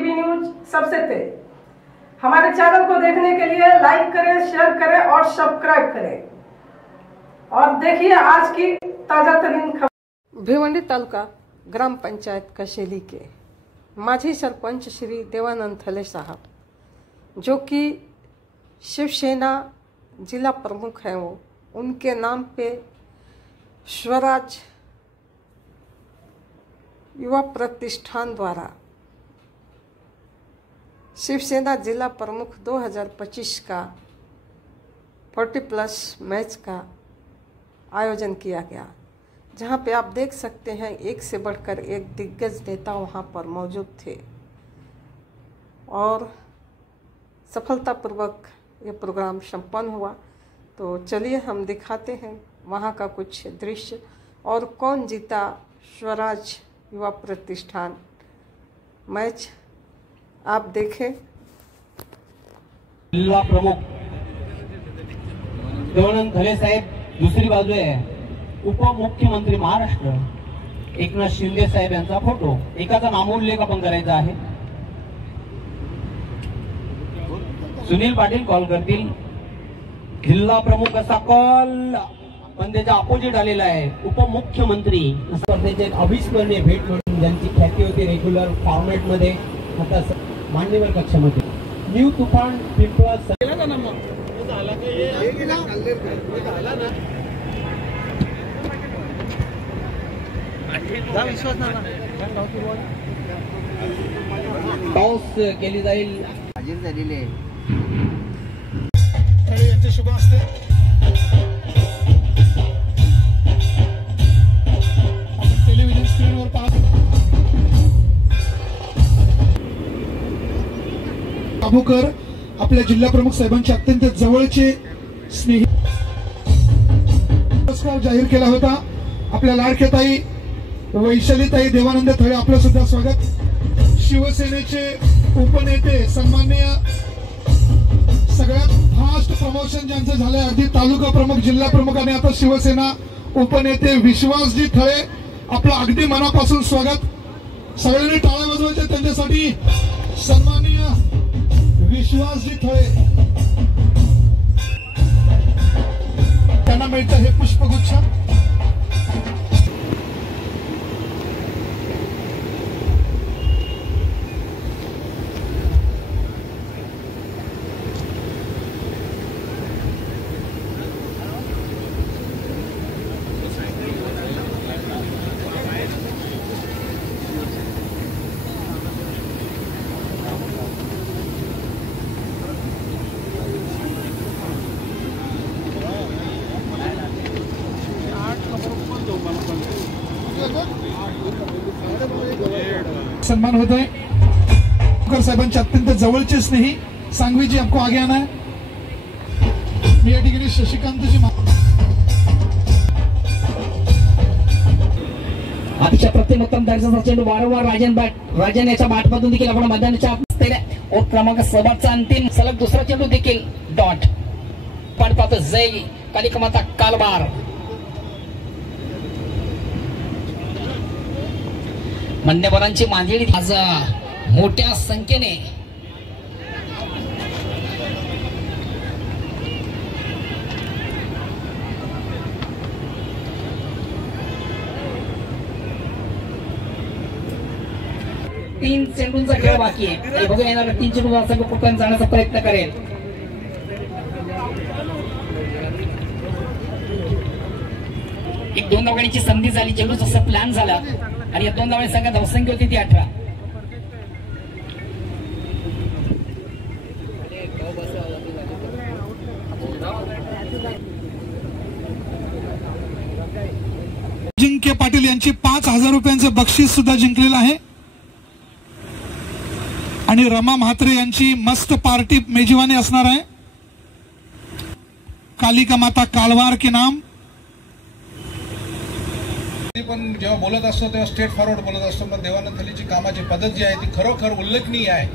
TV news सबसे तेज। हमारे चैनल को देखने के लिए लाइक करें, शेयर करें और सब्सक्राइब करें और देखिए आज की ताजा तरीन खबर। भिवंडी तालुका ग्राम पंचायत कशेली के माजी सरपंच श्री देवानंद थले साहब, जो कि शिवसेना जिला प्रमुख हैं, वो उनके नाम पे स्वराज युवा प्रतिष्ठान द्वारा शिवसेना जिला प्रमुख 2025 का 40+ मैच का आयोजन किया गया, जहां पे आप देख सकते हैं एक से बढ़कर एक दिग्गज नेता वहां पर मौजूद थे और सफलतापूर्वक ये प्रोग्राम संपन्न हुआ। तो चलिए हम दिखाते हैं वहां का कुछ दृश्य और कौन जीता स्वराज युवा प्रतिष्ठान मैच, आप देखें। जिल्हा प्रमुख देवानंद थले साहेब, दुसरी बाजू आहे उपमुख्यमंत्री महाराष्ट्र एकनाथ शिंदे साहेब यांचा फोटो, एकाचा नामोल्लेख आपण करायचा आहे। सुनील पाटील कॉल करतील, जिल्हा प्रमुख असा कॉल, पण त्याच्या अपोजिट आलेला आहे उपमुख्यमंत्री। स्पर्धेचे एक अविस्मरणीय भेट म्हणून ज्यांची ख्याती होती रेग्युलर फॉर्मॅट मध्ये, आता मान्यवर कक्षामध्ये न्यू तुफान पिंपळा टॉस केली जाईल। हाजीर झालेली आहे यांचे शुभ असते। टेलिव्हिजन स्क्रीनवर काबूकर आपल्या जिल्हा प्रमुख साहेबांचे अत्यंत जवळचे स्नेही पुरस्कार जाहीर केला होता। आपल्या लाडक्याताई वैशालीताई देवानंद थळे, आपलं सुद्धा स्वागत। शिवसेनेचे उपनेते सन्माननीय, सगळ्यात फास्ट प्रमोशन ज्यांचं झालंय, अगदी तालुका प्रमुख, जिल्हा प्रमुख आणि आता शिवसेना उपनेते विश्वासजी थळे, आपलं अगदी मनापासून स्वागत। सगळ्यांनी टाळ्या वाजवायच्या त्यांच्यासाठी। सन्माननीय विश्वासजी थळे, त्यांना मिळतं हे पुष्पगुच्छ। सम्मान होता है साहेबांचे अत्यंत जवळचे स्नेही सांगवीजी, आपको आगे आना है। मी या ठिकाणी शशिकांतजी अतिशय प्रतिमोत्तम दर्जाचा चेंडू वारंवार राजन याच्या बाटमधून देखील आपण मैदानाच्या ओट क्रमांक 7चा अंतिम सलग दुसरा चेंडू देखील डॉट पाडपात जय कालिकमाता कालबार। मान्यवरांची मांदिळी आज मोठ्या संख्येने तीन चेंडूंचा खेळ बाकी आहे। बघूया येणाऱ्या 3 चेंडूंचा संघ कुठपर्यंत जाण्याचा प्रयत्न करेल। एक 2 धावांची संधी झाली, चेंडू जसं प्लॅन झाला आणि या 2 धावांची संख्या धावसंख्या होती ती 18। जिंके पाटील यांची 5,000 रुपयांचं बक्षीस सुद्धा जिंकलेलं आहे आणि रमा म्हात्रे यांची मस्त पार्टी मेजवानी असणार आहे। कालिका माता कालवार के नाम। पण जेव्हा बोलत असतो तेव्हा स्ट्रेट फॉरवर्ड बोलत असतो, पण देवानंद थलेची कामाची पद्धत जी आहे ती खरोखर उल्लेखनीय आहे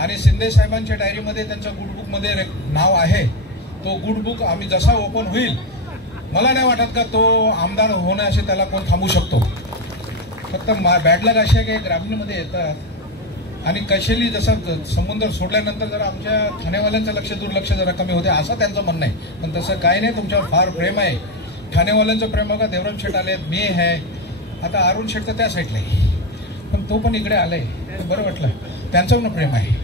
आणि शिंदे साहेबांच्या डायरीमध्ये त्यांच्या गुडबुक मध्ये नाव आहे। तो गुडबुक आम्ही जसा ओपन होईल, मला नाही वाटत का तो आमदार होणे असे त्याला कोण थांबू शकतो। फक्त बॅड लक अशी आहे की ग्रामीणमध्ये येतात आणि कशेली जसा समुद्र सोडल्यानंतर जरा आमच्या ठाणेवाल्यांचं दुर्लक्ष जरा कमी होते असं त्यांचं म्हणणं आहे. पण तसं काही नाही, तुमच्यावर फार प्रेम आहे. ठाणेवाल्यांचं प्रेम बघा, देवराम शेठ आले, मी आहे, आता अरुण शेठ तर त्या साईडला आहे, पण तो पण इकडे आलाय, बरं वाटलं. त्यांचं पण प्रेम आहे.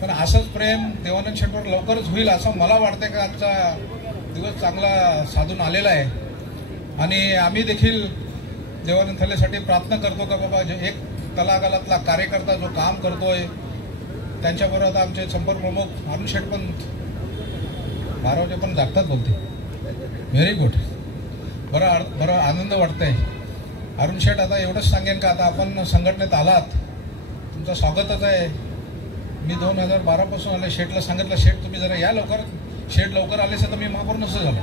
पण असंच प्रेम देवानंद शेठवर लवकरच होईल असं मला वाटतंय. का आजचा दिवस चांगला साधून आलेला आहे आणि आम्ही देखील देवानंद थलेसाठी प्रार्थना करतो का बाबा एक तलागालातला कार्यकर्ता जो काम करतोय त्यांच्याबरोबर आता आमचे संपर्क प्रमुख अरुण शेठ पण 12 वाजे पण जागतात बोलते. Very good. बरं आनंद वाटतंय. अरुण शेठ आता एवढंच सांगेन का आता आपण संघटनेत आलात, तुमचं स्वागतच आहे. मी 2012 पासून आले. शेठला सांगितलं, शेठ तुम्ही जरा या लवकर. शेठ लवकर आले तर मी महापौर नसं झालो,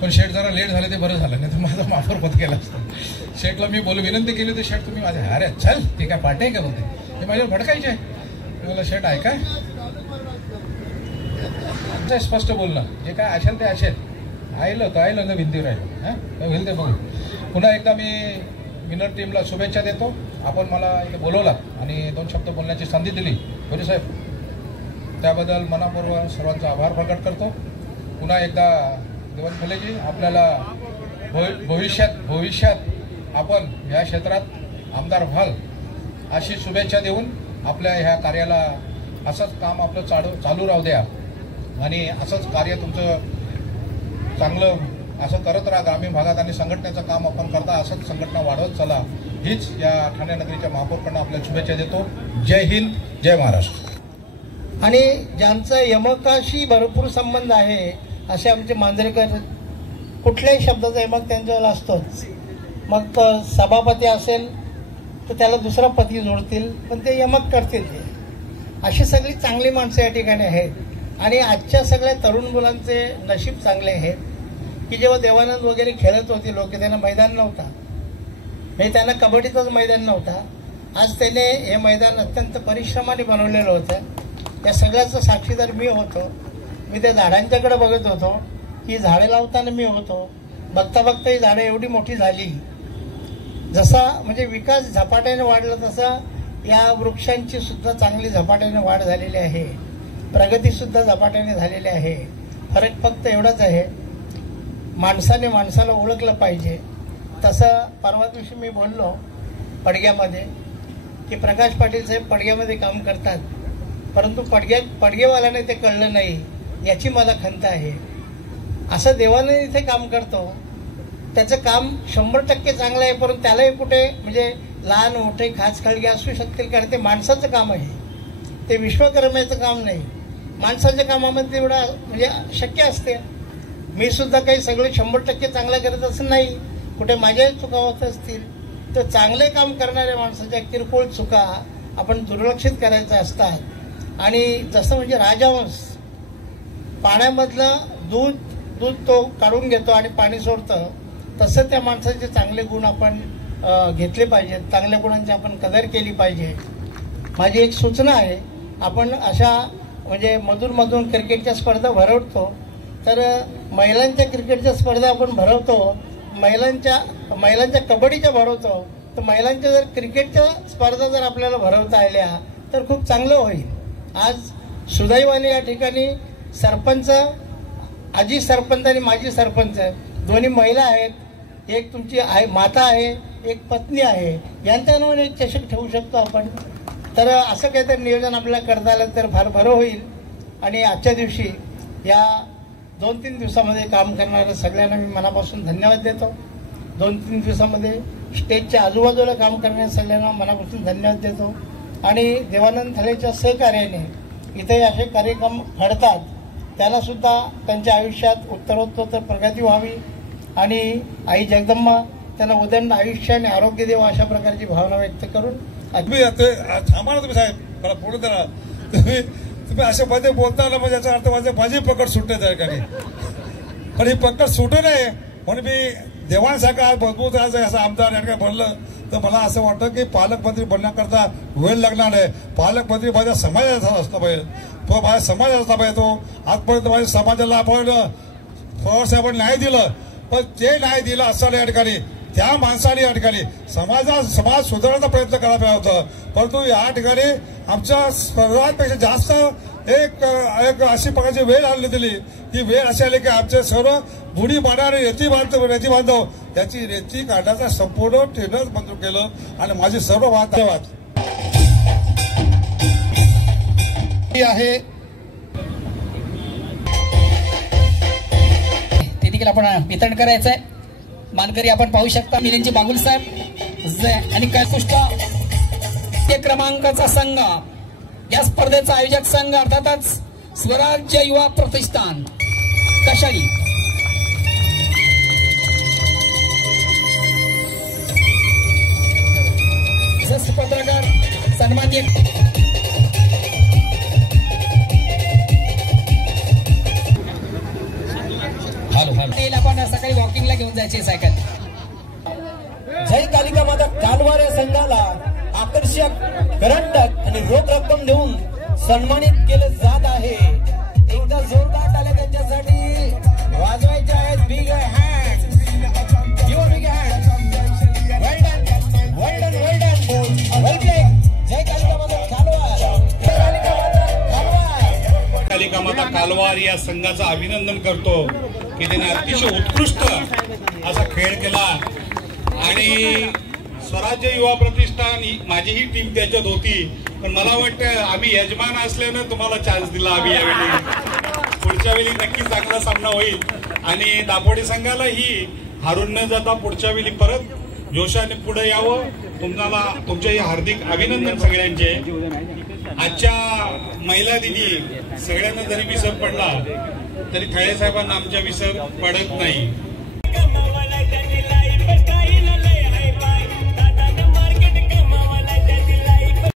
पण शेठ जरा लेट झाले ते बरं झालं, नाही तर माझा महापौर पद केला असतं. शेठला मी विनंती केली तर शेठ तुम्ही माझे अरे चल ते काय पाटे आहे का बोलते, हे माझ्यावर भडकायचे. मला शेठ आहे काय आमचं स्पष्ट बोलणं, जे काय असेल ते असेल. आयलं ना भिंती राहिलं, हां होईल ते बघू. पुन्हा एकदा मी विनर टीमला शुभेच्छा देतो. आपण मला इथे बोलवला आणि 2 शब्द बोलण्याची संधी दिली गोरे साहेब, त्याबद्दल मनापूर्वक सर्वांचा आभार प्रकट करतो. पुन्हा एकदा देवानंद थलेजी आपल्याला भविष्यात आपण या क्षेत्रात आमदार व्हाल अशी शुभेच्छा देऊन आपल्या ह्या कार्याला असंच काम आपलं चालू राहू द्या आणि असंच कार्य तुमचं चांगलं असं करत राहा. ग्रामीण भागात आणि संघटनेचं काम आपण करता असंच संघटना वाढवत चला, हीच या ठाणे नगरीच्या महापौरकडनं आपल्याला शुभेच्छा देतो. जय हिंद, जय महाराष्ट्र. आणि ज्यांचा यमकाशी भरपूर संबंध आहे असे आमचे मांजरेकर, कुठल्याही शब्दाचा यमक त्यांच्यावर असतोच. मग तो सभापती असेल तर त्याला दुसरा पती जोडतील, पण ते यमक करतील. ते अशी सगळी चांगली माणसं या ठिकाणी आहेत. आणि आजच्या सगळ्या तरुण मुलांचे नशीब चांगले आहे की जेव्हा देवानंद वगैरे खेळत होते लोक, त्यांना मैदान नव्हता, म्हणजे त्यांना कबड्डीचंच मैदान नव्हता. आज त्याने हे मैदान अत्यंत परिश्रमाने बनवलेलं होतं. त्या सगळ्याचा साक्षीदार मी होतो. मी त्या झाडांच्याकडे बघत होतो की झाडे लावताना मी होतो. बघता बघता ही झाडं एवढी मोठी झाली. जसा म्हणजे विकास झपाट्याने वाढला तसा या वृक्षांची सुद्धा चांगली झपाट्याने वाढ झालेली आहे. प्रगती सुद्धा झपाट्याने झालेली आहे. फरक फक्त एवढाच आहे, माणसाने माणसाला ओळखलं पाहिजे. तसं परवा दिवशी मी बोललो पडग्यामध्ये की प्रकाश पाटील साहेब पडग्यामध्ये काम करतात, परंतु पडगेवाल्याने ते कळलं नाही याची मला खंत आहे. असं देवानंद इथे काम करतो, त्याचं काम 100% चांगलं आहे, परंतु त्यालाही कुठे म्हणजे लहान मोठे खाचखळगे असू शकतील, कारण ते माणसाचं काम आहे, ते विश्वकर्म्याचं काम नाही. माणसाच्या कामामध्ये तेवढं म्हणजे शक्य असते. मी सुद्धा काही सगळे 100% चांगलं करत असं नाही, कुठे माझ्याही चुका होत असतील. तर चांगले काम करणाऱ्या माणसाच्या किरकोळ चुका आपण दुर्लक्षित करायच्या असतात. आणि जसं म्हणजे राजहंस पाण्यामधलं दूध तो काढून घेतो आणि पाणी सोडतं, तसं त्या माणसाचे चांगले गुण आपण घेतले पाहिजेत, चांगल्या गुणांची आपण कदर केली पाहिजे. माझी एक सूचना आहे, आपण अशा म्हणजे मधून क्रिकेटच्या स्पर्धा भरवतो, तर महिलांच्या क्रिकेटच्या स्पर्धा आपण भरवतो, महिलांच्या कबड्डीच्या भरवतो, तर महिलांच्या जर क्रिकेटच्या स्पर्धा जर आपल्याला भरवता आल्या तर खूप चांगलं होईल. आज सुदैवाने या ठिकाणी सरपंच, आजी सरपंच आणि माजी सरपंच दोन्ही महिला आहेत. एक तुमची माता आहे, एक पत्नी आहे. यांच्या नावाने एक चषक ठेवू शकतो आपण. तर असं काहीतरी नियोजन आपल्याला करता आलं तर फार बरं होईल. आणि आजच्या दिवशी या 2-3 दिवसामध्ये काम करणाऱ्या सगळ्यांना मी मनापासून धन्यवाद देतो. 2-3 दिवसामध्ये स्टेजच्या आजूबाजूला काम करणाऱ्या सगळ्यांना मनापासून धन्यवाद देतो. आणि देवानंद थलेच्या सहकार्याने इथे असे कार्यक्रम घडतात, त्याला सुद्धा त्यांच्या आयुष्यात उत्तरोत्तर प्रगती व्हावी आणि आई जगदंबा त्यांना उदंड आयुष्य आणि आरोग्य देवा अशा प्रकारची भावना व्यक्त करून थांबा ना तुम्ही साहेब, मला पुढे करा. तुम्ही अशा मध्ये बोलता ना, म्हणजे याचा अर्थ माझी पकड सुटते त्या ठिकाणी, पण ही पकड सुटू नये म्हणून मी देवांसारखा मजबूत असं आमदार या ठिकाणी बनलं. तर मला असं वाटतं की पालकमंत्री बनण्याकरता वेळ लागणार नाही. पालकमंत्री माझ्या समाजाचा असला पाहिजे, तो माझ्या समाज असला पाहिजे. तो आजपर्यंत माझ्या समाजाला आपण पवार साहेबांनी न्याय दिलं, पण जे न्याय दिलं असताना या ठिकाणी त्या माणसाने या ठिकाणी समाज सुधारण्याचा प्रयत्न करायला होता, परंतु या ठिकाणी आमच्या सर्वांपेक्षा जास्त एक अशी प्रकारची वेळ आणली दिली. ती वेळ अशी आली की आमचे सर्व बुडी मारणारे रेती बांधव त्याची रेती काढण्याचा संपूर्ण टेंडर मंजूर केलं आणि माझे सर्व धन्यवाद आहे. ते देखील आपण वितरण करायचंय. मानकरी आपण पाहू शकता मिलिंदजी बागुल साहेब आणि कुष्ट क्रमांकाचा संघ. या स्पर्धेचा आयोजक संघ अर्थातच स्वराज्य युवा प्रतिष्ठान कशाली. पत्रकार सन्मान्य आपण सकाळी वॉकिंगला घेऊन जायचे सायकल. जय कालिका माता कालवार या संघाला आकर्षक करंडक आणि रोख रक्कम देऊन सन्मानित केले जात आहे. एकदा जोरदार टाळ्या त्यांच्यासाठी वाजवायचे आहेत. Big hand big hand. Well done well done well done well play. जय कालिका माता कालवार. जय कालिका माता कालवार. कालिका माता कालवार या संघाचं अभिनंदन करतो की त्याने अतिशय उत्कृष्ट असा खेळ केला आणि स्वराज्य युवा प्रतिष्ठान माझी ही टीम त्याच्यात होती, पण मला वाटतं आम्ही यजमान असल्यानं तुम्हाला चान्स दिला आम्ही यावेळी. पुढच्या वेळी नक्की चांगला सामना होईल आणि दापोडी संघालाही हारून न जाता पुढच्या वेळी परत जोशाने पुढे यावं. तुम्हाला तुमचे हार्दिक अभिनंदन सगळ्यांचे. आजच्या महिला दिनी सगळ्यांना जरी विसर पडला तरी खळे साहेबांना आमच्या विसर पडत नाही.